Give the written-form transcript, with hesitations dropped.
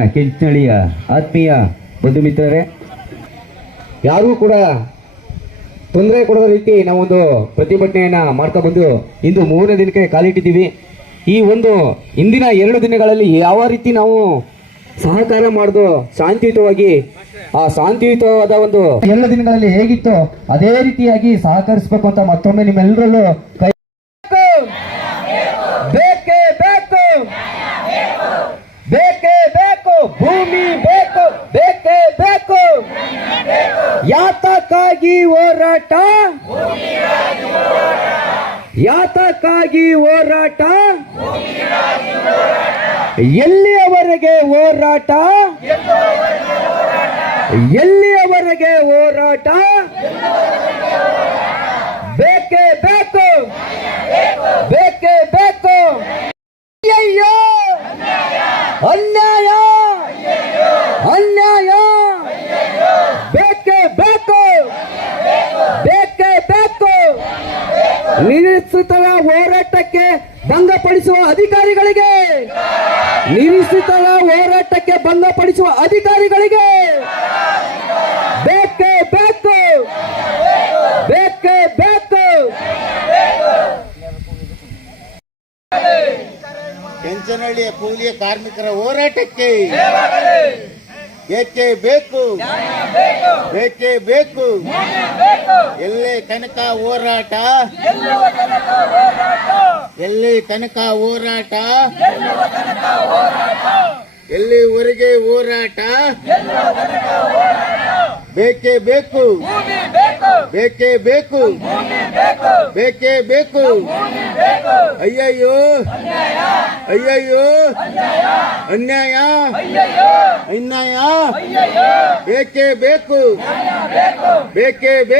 ನನ್ನ ಕೆಂಚನಹಳ್ಳಿಯ ಆತ್ಮೀಯ ಬಂಧು ಮಿತ್ರರೇ, ಯಾರಿಗೂ ಕೂಡ ತೊಂದರೆ ಕೊಡೋ ರೀತಿ ನಾವೊಂದು ಪ್ರತಿಭಟನೆಯನ್ನು ಮಾಡ್ತಾ ಬಂದು ಇಂದು 3ನೇ ದಿನಕ್ಕೆ ಕಾಲಿಟ್ಟಿದ್ದೀವಿ. ಈ ಒಂದು ಇಂದಿನ 2 ದಿನಗಳಲ್ಲಿ ಯಾವ ರೀತಿ ನಾವು ಸಹಕಾರ ಮಾಡೋದು ಶಾಂತಿಯುತವಾಗಿ, ಆ ಶಾಂತಿಯುತವಾದ ಒಂದು 2 ದಿನಗಳಲ್ಲಿ ಹೇಗಿತ್ತು ಅದೇ ರೀತಿಯಾಗಿ ಸಹಕರಿಸಬೇಕು ಅಂತ ಮತ್ತೊಮ್ಮೆ ನಿಮ್ಮೆಲ್ಲರಲ್ಲೂ ಕೈ ಬೇಕೇ ಬೇಕು, ಬೇಕೇ ಬೇಕು, ಭೂಮಿ ಬೇಕು, ಬೇಕೇ ಬೇಕು. ಯಾತಕ್ಕಾಗಿ ಹೋರಾಟ, ಯಾತಕ್ಕಾಗಿ ಹೋರಾಟ, ಎಲ್ಲಿಯವರೆಗೆ ಹೋರಾಟ, ಎಲ್ಲಿಯವರೆಗೆ ಹೋರಾಟ, ಬೇಕೇ ಬೇಕು, ಬೇಕೇ ಬೇಕು. ಅಯ್ಯಯ್ಯೋ ಅನ್ಯಾಯ, ಅನ್ಯಾಯ, ಬೇಕೇ ಬೇಕು, ಬೇಕೇ ಬೇಕು. ನಿರೀಕ್ಷಿತರ ಹೋರಾಟಕ್ಕೆ ಭಂಗಪಡಿಸುವ ಅಧಿಕಾರಿಗಳಿಗೆ, ನಿರೀಕ್ಷಿತರ ಹೋರಾಟಕ್ಕೆ ಭಂಗಪಡಿಸುವ ಅಧಿಕಾರಿಗಳಿಗೆ ಬೇಕೇ ಬೇಕು, ಬೇಕೇ ಬೇಕು. ಕೆಂಚನಹಳ್ಳಿಯ ಕೂಲಿಯ ಕಾರ್ಮಿಕರ ಹೋರಾಟಕ್ಕೆ ಏಕೆ ಬೇಕು, ಬೇಕೇ ಬೇಕು. ಎಲ್ಲಿ ತನಕ ಹೋರಾಟ, ಎಲ್ಲಿ ತನಕ ಹೋರಾಟ, ಎಲ್ಲಿವರೆಗೆ ಹೋರಾಟ, ಬೇಕೇ ಬೇಕು, ಬೇಕೇ ಬೇಕು, ಬೇಕೇ ಬೇಕು. ಅಯ್ಯಯ್ಯೋ ಅಯ್ಯಯ್ಯೋ ಅನ್ಯಾಯ, ಅನ್ಯಾಯ, ಬೇಕೇ ಬೇಕು, ಬೇಕೇ ಬೇಕು.